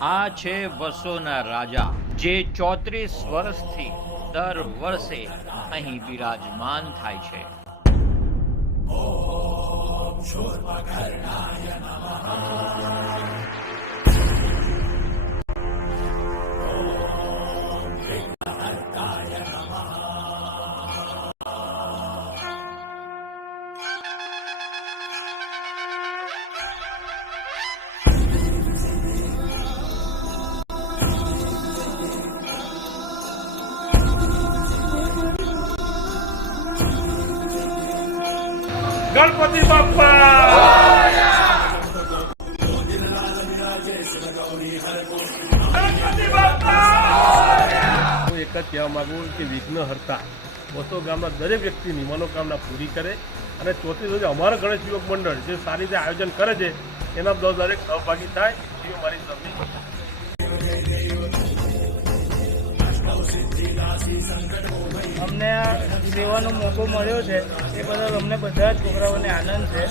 આ છે વસોના રાજા જે ચોત્રીસ વર્ષથી દર વર્ષે અહીં બિરાજમાન થાય છે. ગણપતિ ગણપતિ બાપા! હું એક જ કહેવા માંગુ કે વિઘ્ન હરતા. બસો ગામના દરેક વ્યક્તિની મનોકામના પૂરી કરે અને ચોથી રોજ અમારા ગણેશ યુવક મંડળ જે સારી રીતે આયોજન કરે છે, એના દરેક સહભાગી થાય એવી મારી સભી અમને આ સેવાનો મોકો મળ્યો છે એ બદલ અમને બધા જ છોકરાઓને આનંદ છે.